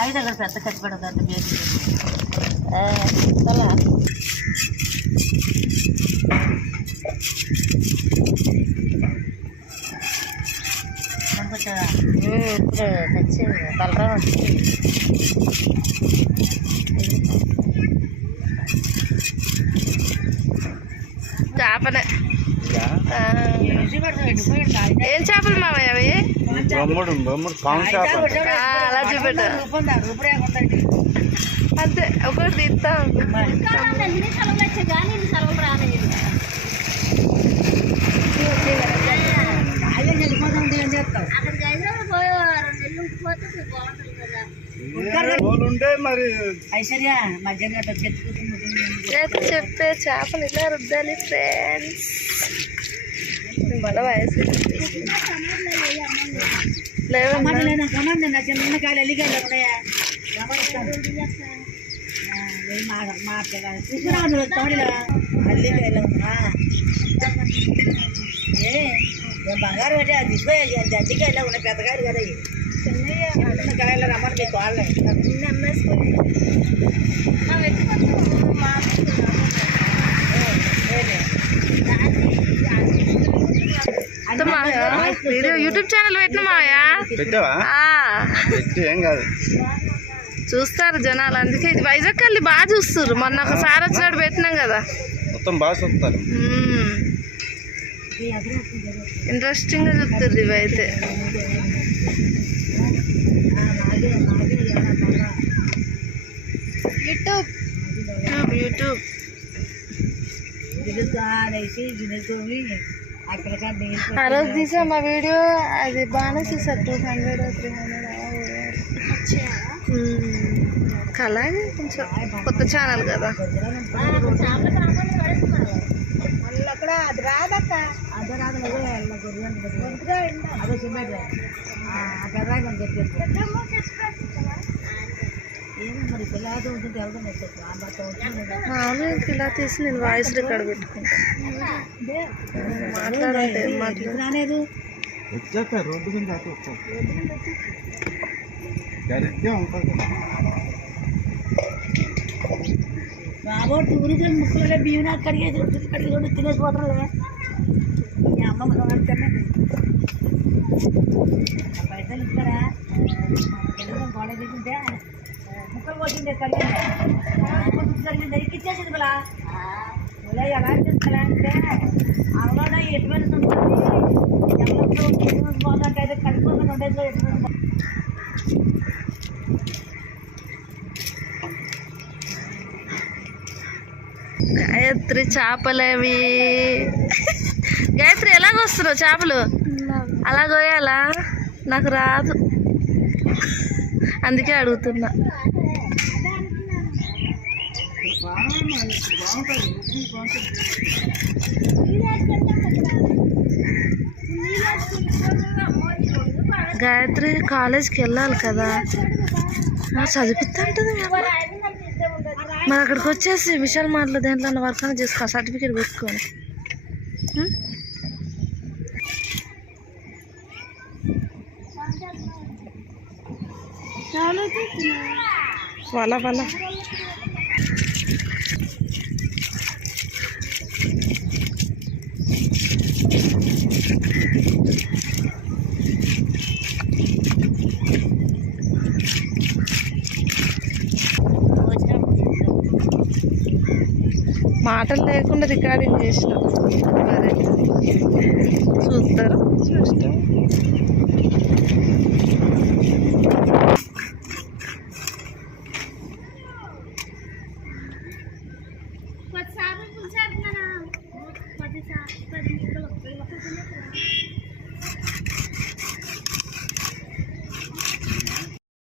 ఐదు అక్కడ పెద్ద కట్టుబడదు అంత బేబీ ఇప్పుడు తెచ్చింది తలరా చేపనే ఏం చేపలు మావయ్య అవి అలా చూపెట్ట అంతే ఒకటి తీస్తా చెప్పే చేపలు ఇలా రుద్దాలి ఫ్రెండ్స్ మళ్ళీ వయసు చిన్నకాయలు ఎల్లికాయలు ఉన్నాయా అల్లికాయలు బంగారు పెట్టి అది తీసుకోవాలి జడ్డికాయలు ఉన్నాయి పెద్దకాయలు కదా చిన్నకాయలు రమ్మని మీకు వాళ్ళే యూట్యూబ్ ఛానల్ పెట్టిన మావయ్యా చూస్తారు జనాలు అందుకే ఇది వైజాగ్ వెళ్ళి బాగా చూస్తారు మొన్న ఒకసారి వచ్చినట్టు పెట్టినాం కదా మొత్తం బాగా చూస్తారు ఇంట్రెస్టింగ్ గా చూస్తారు ఇవైతే యూట్యూబ్ ఆ రోజు తీసా మా వీడియో అది బాగానే చూసారు 200 300 అలాగే కొంచెం కొత్త ఛానల్ కదా అక్కడ అది రాదక్క అదే రాదు అదే చెప్పాడు పెద్దరాగని చెప్పారు ఏమో మరి పిల్లలు ఉంటుంటే ఎవరు మామూలు ఇలా తీసి నేను వాయిస్ రికార్డ్ పెట్టుకుంటాను మాట్లాడంటే రాలేదు రోడ్డు మీద బాబో టూరిజం ముక్కలే బియ్యం కడిగేసి కడిగి రెండు తినేసిపోతారులే మీ అమ్మమ్మ కన్నా పైసలు ఇస్తారా గోడ తీసుకుంటే ముక్కలు పోసిండే కడిగింది ఇచ్చేసింది ఇలా ఇలా ఎలా చేస్తా అంటే అవగాహన ఎటువంటి బాగుందంటే కలిసిపోతుంది ఉండేది ఎటువంటి గాయత్రి చేపలేవి గాయత్రి ఎలాగ వస్తున్నావు చేపలు అలా కోయాలా నాకు రాదు అందుకే అడుగుతున్నా గాయత్రి కాలేజ్కి వెళ్ళాలి కదా చదివిస్తా ఉంటుంది మరి అక్కడికి వచ్చేసి విశాల్ మార్ట్లో దేంట్లో వర్క్ అని చేసుకో సర్టిఫికేట్ పెట్టుకొని వాళ్ళ వాళ్ళ మాటలు లేకుండా రికార్డింగ్ చేసిన మరి చూస్తారు చూస్తాం